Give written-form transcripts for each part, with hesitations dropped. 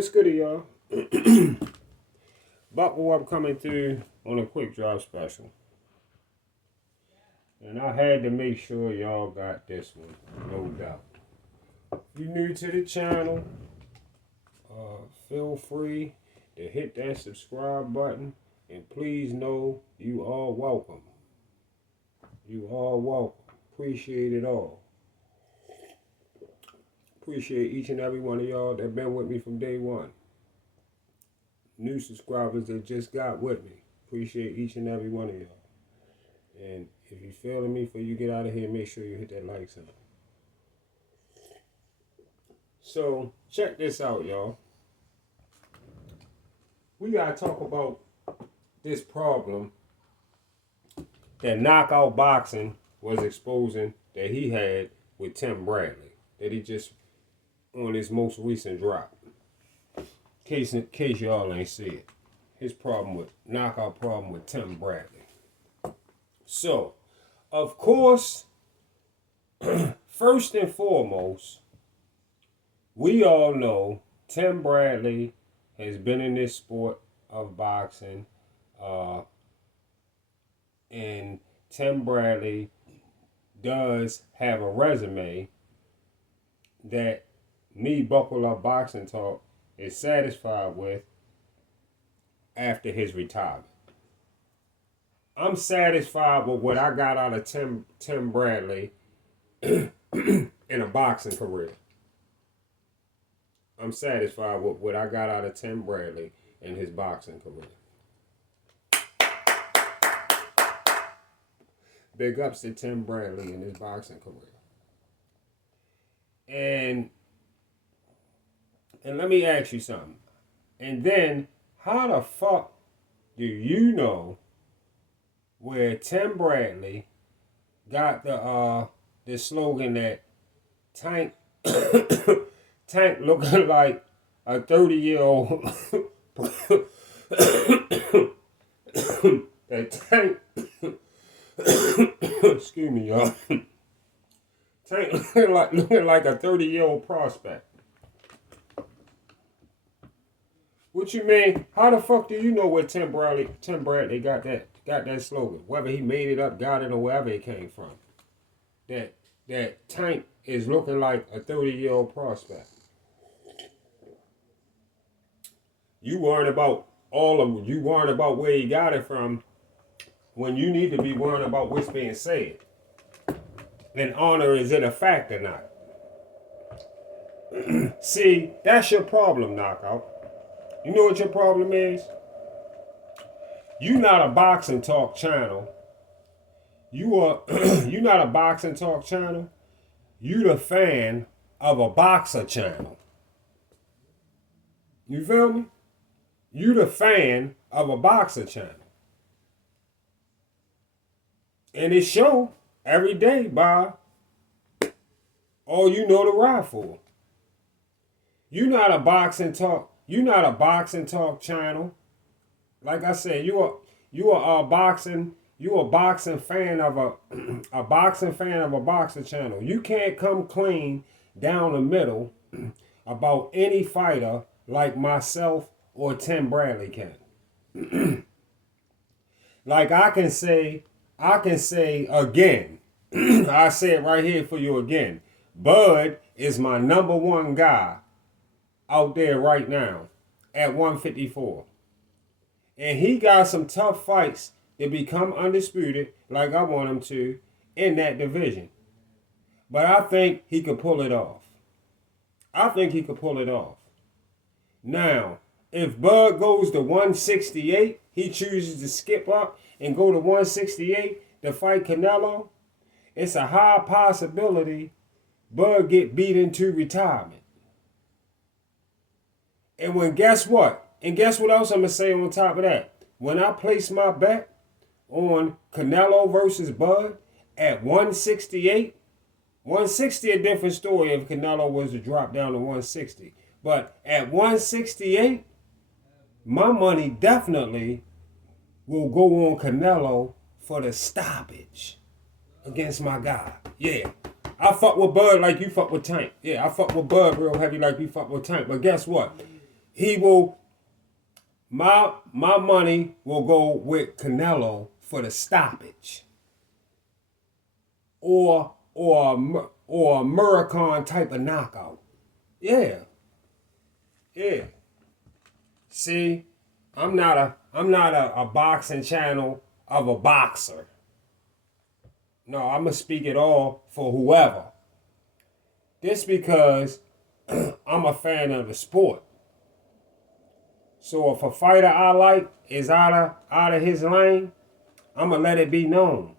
what's good, y'all? Buckle up coming through on a quick drop special. And I had to make sure y'all got this one, no doubt. If you're new to the channel, feel free to hit that subscribe button. And please know you are welcome. You are welcome. Appreciate it all. Appreciate each and every one of y'all that been with me from day one. New subscribers that just got with me. Appreciate each and every one of y'all. And if you feeling me before you get out of here, make sure you hit that like sign. So check this out, y'all. We gotta talk about this problem that Knockout Boxing was exposing that he had with Tim Bradley, that he just on his most recent drop. In case y'all ain't see it, his knockout problem with Tim Bradley. So, of course, first and foremost, we all know Tim Bradley has been in this sport of boxing, and Tim Bradley does have a resume that me, Buckle Up Boxing Talk, is satisfied with after his retirement. I'm satisfied with what I got out of Tim Bradley in a boxing career. I'm satisfied with what I got out of Tim Bradley in his boxing career. Big ups to Tim Bradley in his boxing career. And let me ask you something. And then, how the fuck do you know where Tim Bradley got the slogan that Tank looking like a 30-year-old that Tank excuse me, y'all. Tank looking like a 30-year-old prospect. What you mean? How the fuck do you know where Tim Bradley got that slogan? Whether he made it up, got it, or wherever it came from. That Tank is looking like a 30-year-old prospect. You worried about where he got it from when you need to be worrying about what's being said. And honor, is it a fact or not? See, that's your problem, Knockout. You know what your problem is? You not a boxing talk channel. You not a boxing talk channel. You the fan of a boxer channel. You feel me? You the fan of a boxer channel. And it show every day by all you know to ride for. You not a boxing talk channel. Like I said, you a boxing fan of a boxing fan of a boxer channel. You can't come clean down the middle about any fighter like myself or Tim Bradley can. Like I can say again, I say it right here for you again. Bud is my number one guy out there right now at 154. And he got some tough fights to become undisputed like I want him to in that division. But I think he could pull it off. Now, if Bud goes to 168, he chooses to skip up and go to 168 to fight Canelo, it's a high possibility Bud get beat into retirement. And guess what? And guess what else I'm going to say on top of that? When I place my bet on Canelo versus Bud at 168, 160 a different story if Canelo was to drop down to 160. But at 168, my money definitely will go on Canelo for the stoppage against my guy. Yeah. I fuck with Bud like you fuck with Tank. Yeah, I fuck with Bud real heavy like you fuck with Tank. But guess what? he will. My money will go with Canelo for the stoppage, or a Muricon type of knockout. Yeah. See, I'm not a boxing channel of a boxer. No, I'm gonna speak it all for whoever. This because I'm a fan of the sport. So if a fighter I like is out of his lane, I'ma let it be known.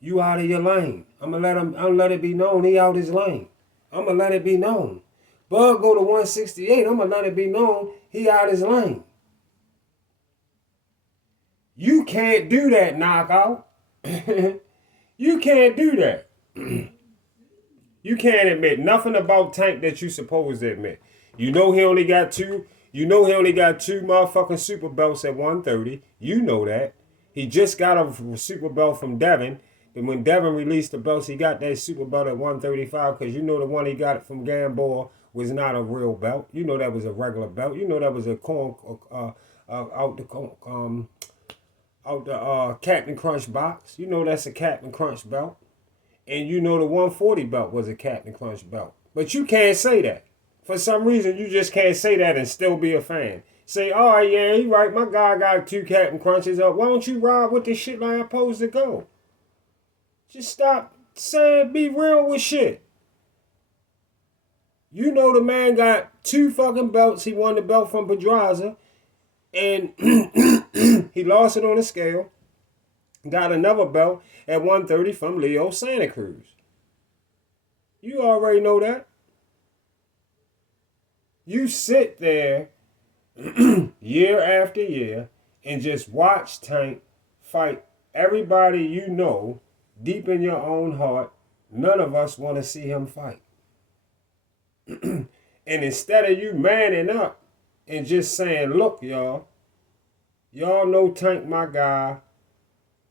You out of your lane. I'm gonna let it be known he out his lane. I'ma let it be known. Bud go to 168, I'ma let it be known he out his lane. You can't do that, Knockout. You can't do that. You can't admit nothing about Tank that you supposed to admit. You know he only got two motherfucking super belts at 130. You know that. He just got a super belt from Devin. And when Devin released the belts, he got that super belt at 135 because you know the one he got from Gamboa was not a real belt. You know that was a regular belt. You know that was a out the Captain Crunch box. You know that's a Captain Crunch belt. And you know the 140 belt was a Captain Crunch belt. But you can't say that. For some reason, you just can't say that and still be a fan. Say, oh, yeah, he right. My guy got 2 Captain Crunches up. Why don't you ride with this shit like I'm supposed to go? Just stop saying be real with shit. You know the man got 2 fucking belts. He won the belt from Pedraza. And he lost it on the scale. Got another belt at 130 from Leo Santa Cruz. You already know that. You sit there year after year and just watch Tank fight everybody you know deep in your own heart. None of us want to see him fight. And instead of you manning up and just saying, look, y'all know Tank my guy,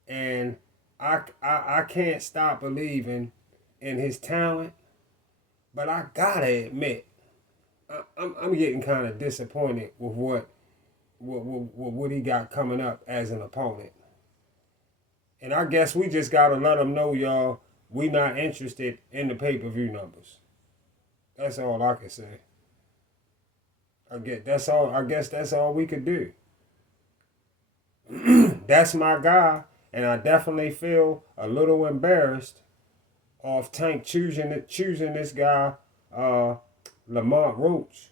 and I can't stop believing in his talent, but I gotta admit, I'm getting kind of disappointed with what he got coming up as an opponent. And I guess we just gotta let him know, y'all, we not interested in the pay-per-view numbers. That's all I can say. I guess that's all we could do. That's my guy, and I definitely feel a little embarrassed of Tank choosing this guy, Lamont Roach.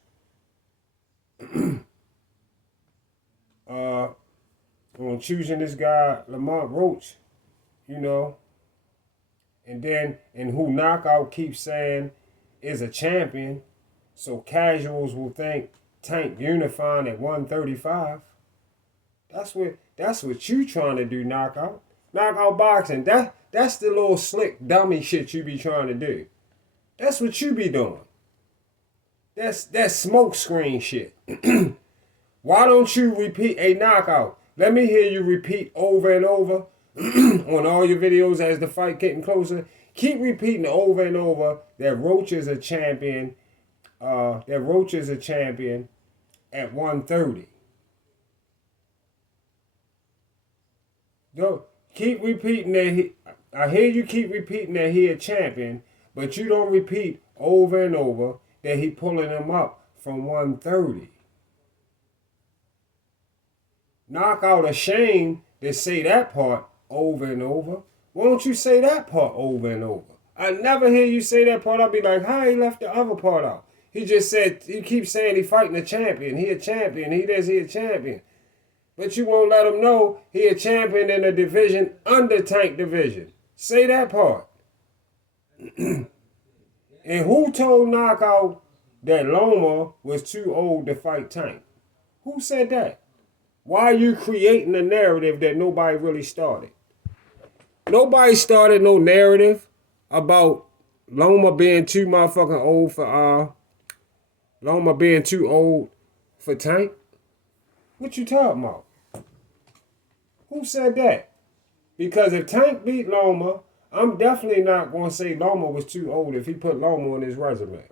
On choosing this guy, Lamont Roach, you know, and who Knockout keeps saying is a champion, so casuals will think Tank unifying at 135. That's what you trying to do, Knockout. Knockout boxing, that's the little slick dummy shit you be trying to do. That's what you be doing. That's smoke screen shit. Why don't you repeat a Knockout? Let me hear you repeat over and over on all your videos as the fight getting closer. Keep repeating over and over that Roach is a champion. That Roach is a champion at 130. Don't keep repeating that. I hear you keep repeating that he a champion, but you don't repeat over and over that he pulling him up from 130. Knockout ashamed to say that part over and over. Why don't you say that part over and over? I never hear you say that part. I'll be like, how he left the other part out? He just said, he keeps saying he fighting a champion. He a champion. He a champion. But you won't let him know he a champion in a division under Tank division. Say that part. And who told Knockout that Loma was too old to fight Tank? Who said that? Why are you creating a narrative that nobody really started? Nobody started no narrative about Loma being too motherfucking old for Loma being too old for Tank. What you talking about? Who said that? Because if Tank beat Loma, I'm definitely not going to say Loma was too old if he put Loma on his resume.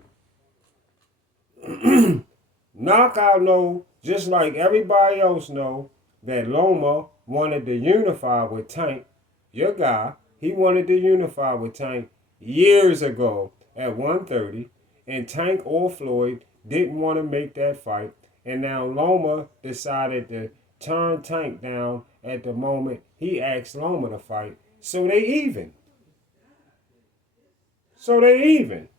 Knockout know, just like everybody else know, that Loma wanted to unify with Tank, your guy. He wanted to unify with Tank years ago at 130, and Tank or Floyd didn't want to make that fight, and now Loma decided to turn Tank down at the moment he asked Loma to fight, so they even. So they even.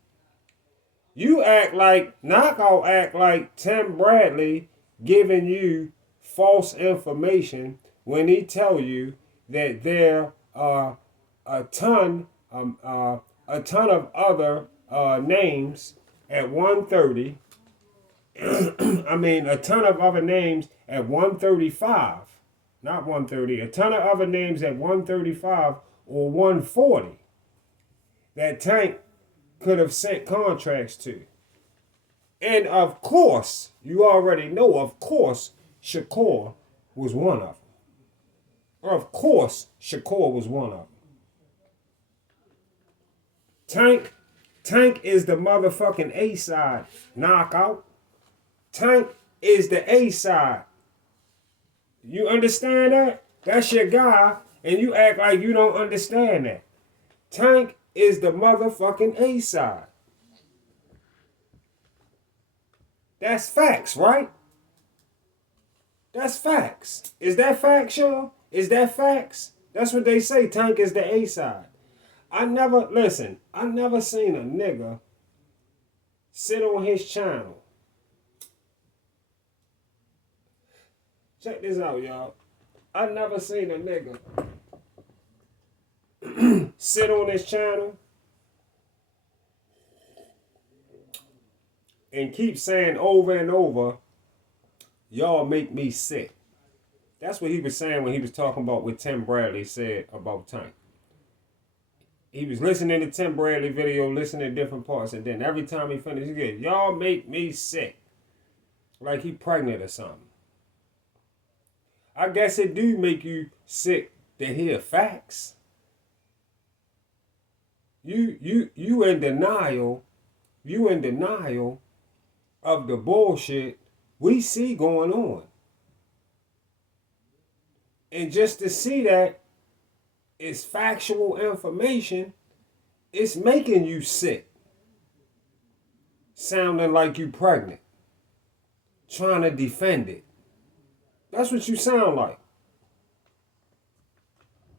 You act like, Knockout act like Tim Bradley giving you false information when he tell you that there are a ton of other names at 130. I mean, a ton of other names at 135. Not 130. A ton of other names at 135 or 140 that Tank could have sent contracts to. And of course, you already know, of course, Shakur was one of them. Of course, Shakur was one of them. Tank is the motherfucking A side. Knockout. Tank is the A side. You understand that? That's your guy, and you act like you don't understand that. Tank is the motherfucking A side. That's facts, right? That's facts. Is that facts, y'all? Is that facts? That's what they say. Tank is the A side. I never seen a nigga sit on his channel. Check this out, y'all. I never seen a nigga sit on his channel and keep saying over and over, y'all make me sick. That's what he was saying when he was talking about what Tim Bradley said about Tank. He was listening to Tim Bradley video, listening to different parts, and then every time he finished, he goes, y'all make me sick. Like he pregnant or something. I guess it do make you sick to hear facts. You in denial. You in denial of the bullshit we see going on. And just to see that it's factual information, it's making you sick. Sounding like you pregnant. Trying to defend it. That's what you sound like.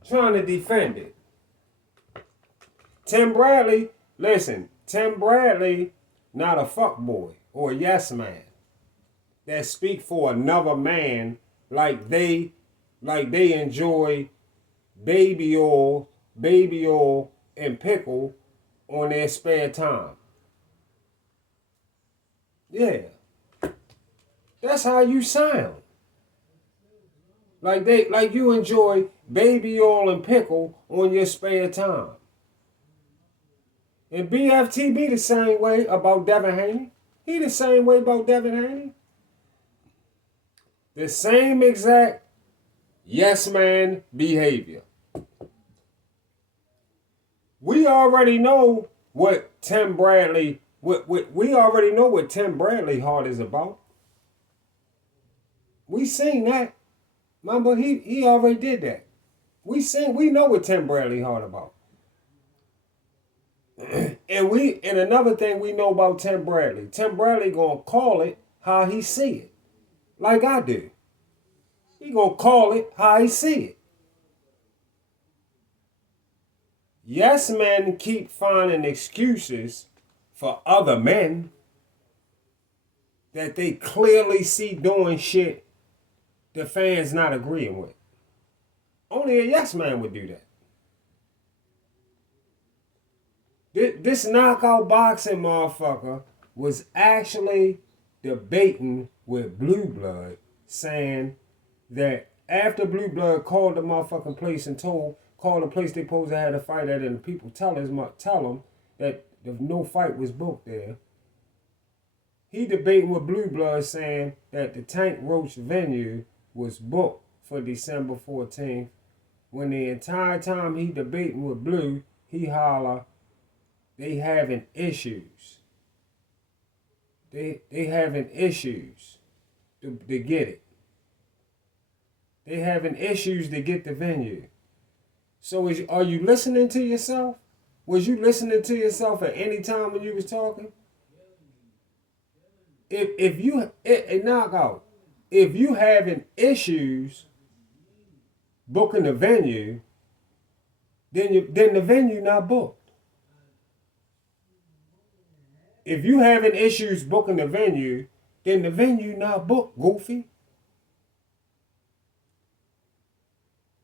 Trying to defend it. Tim Bradley, listen, Tim Bradley not a fuckboy or a yes man that speak for another man like they enjoy baby oil, and pickle on their spare time. Yeah. That's how you sound. Like you enjoy baby oil and pickle on your spare time. And BFT the same way about Devin Haney. He the same way about Devin Haney. The same exact yes man behavior. We already know what Tim Bradley heart is about. We seen that. Remember, he already did that. We know what Tim Bradley heart about. And another thing we know about Tim Bradley gonna call it how he see it. Like I do. He gonna call it how he see it. Yes, men keep finding excuses for other men that they clearly see doing shit the fans not agreeing with. Only a yes man would do that. This knockout boxing motherfucker was actually debating with Blue Blood, saying that after Blue Blood called the motherfucking place and called the place they supposed to have a fight at, and the people tell him that no fight was booked there. He debating with Blue Blood, saying that the Tank Roach venue was booked for December 14th, when the entire time he debating with Blue, he holler, they having issues. They having issues to get it. They having issues to get the venue. So are you listening to yourself? Was you listening to yourself at any time when you was talking? If you knockout, if you having issues booking the venue, then the venue not booked. If you having issues booking the venue, then the venue not booked, goofy.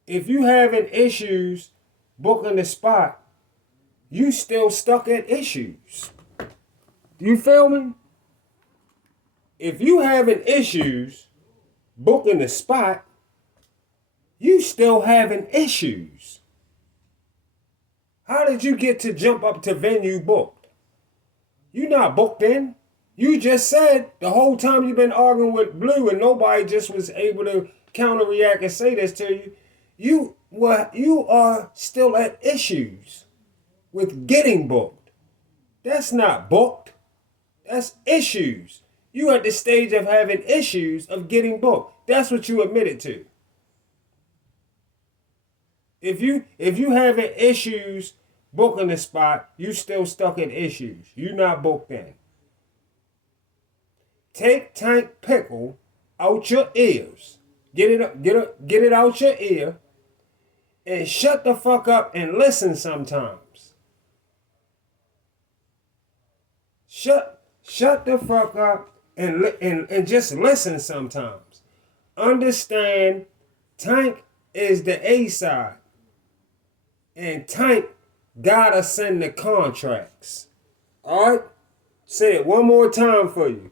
If you having issues booking the spot, you still stuck at issues. You feel me? If you having issues booking the spot, you still having issues. How did you get to jump up to venue booked? You not booked in. You just said the whole time you've been arguing with Blue and nobody just was able to counter-react and say this to you. You are still at issues with getting booked. That's not booked. That's issues. You at the stage of having issues of getting booked. That's what you admitted to. If you having issues booking the spot, you still stuck in issues. You not booked in. Take Tank Pickle out your ears. Get it out your ear. And shut the fuck up and listen sometimes. Shut the fuck up and just listen sometimes. Understand, Tank is the A side. And Tank gotta send the contracts. Alright? Say it one more time for you.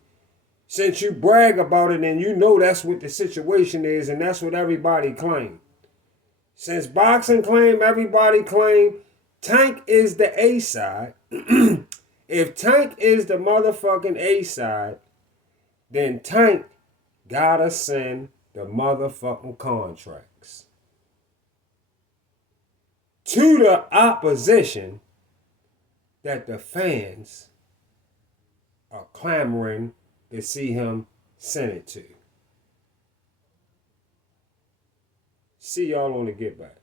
Since you brag about it and you know that's what the situation is and that's what everybody claims. Since boxing claim, everybody claim, Tank is the A side. If Tank is the motherfucking A side, then Tank gotta send the motherfucking contracts to the opposition that the fans are clamoring to see him send it to. See y'all on the Get Back.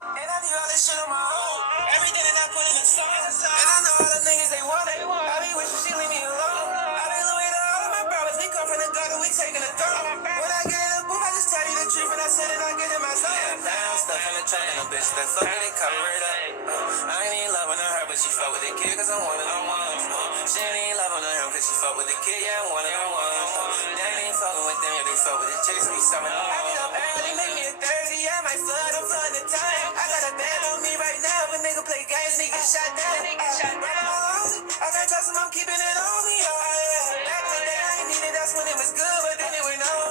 And I do all this shit on my own. Everything that I put in the song. And I know all the niggas they want it. I be wishing she leave me alone. I be Louis to all of my brothers. We come from the gutter, we taking a throne. When I get in the booth, I just tell you the truth. And I said it, I get in my zone. Now stuff in the trunk and a bitch that fuck me, they cover it up. I ain't even loving her, but she fuck with the kid, cause I'm one of them ones. She ain't even loving her, cause she fuck with the kid, yeah, I'm one of them ones. They ain't fucking with them, yeah, they fuck with the chicks, we some of them ones. I get up early, make me a Thursday, yeah, I might flood, I'm flooding the time. I got a band on me right now, but nigga play games, nigga shot down. I can't trust him, I'm keeping it on me, back in the day, I ain't need it, that's when it was good, but then it went on.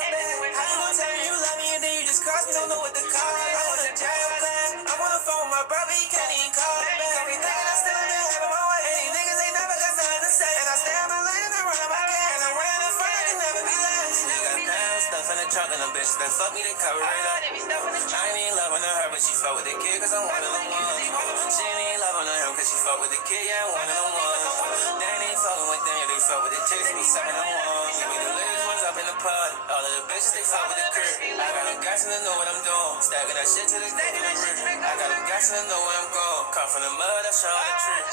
How you gonna tell me you love me and then you just cross me, don't know what to call. I want a jail plan, I'm on the phone with my brother, he can't even call me. Everything I still been having my way, and these niggas ain't never got nothing to say. And I stay on my lane and I run my gas, and I'm running in front, I can never be last. We got down, stuff in the trunk and a bitch that fuck me, they cover it up. I ain't even loving her, but she fuck with the kid, cause I'm one of them ones. She ain't even loving her, cause she fuck with the kid, yeah, I'm one of them ones. They ain't even fucking with them, yeah, they fuck with the chicks, we some of them ones. We the latest ones up in the pod, all of the bitches, they fuck with the crib. I got them guys to know what I'm doing, stacking that shit to this day in the rip. I got them guys to know where I'm going, come from the mud, that's showing the trip.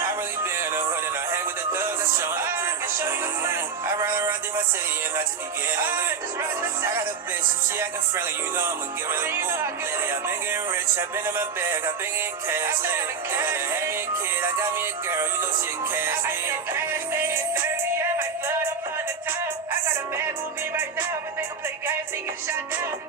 I really be in the hood and I hang with the thugs, that's showing the crib. I ride around through my city and I just be getting lit. I got a bitch, she acting friendly, you know I'ma give her the boot. Lately I've been getting rich, I've been in my bag, I've been getting cash lately. Had me a kid, I got me a girl, you know she a cash nigga. I got a bag on me right now, but nigga play games, he get shot down.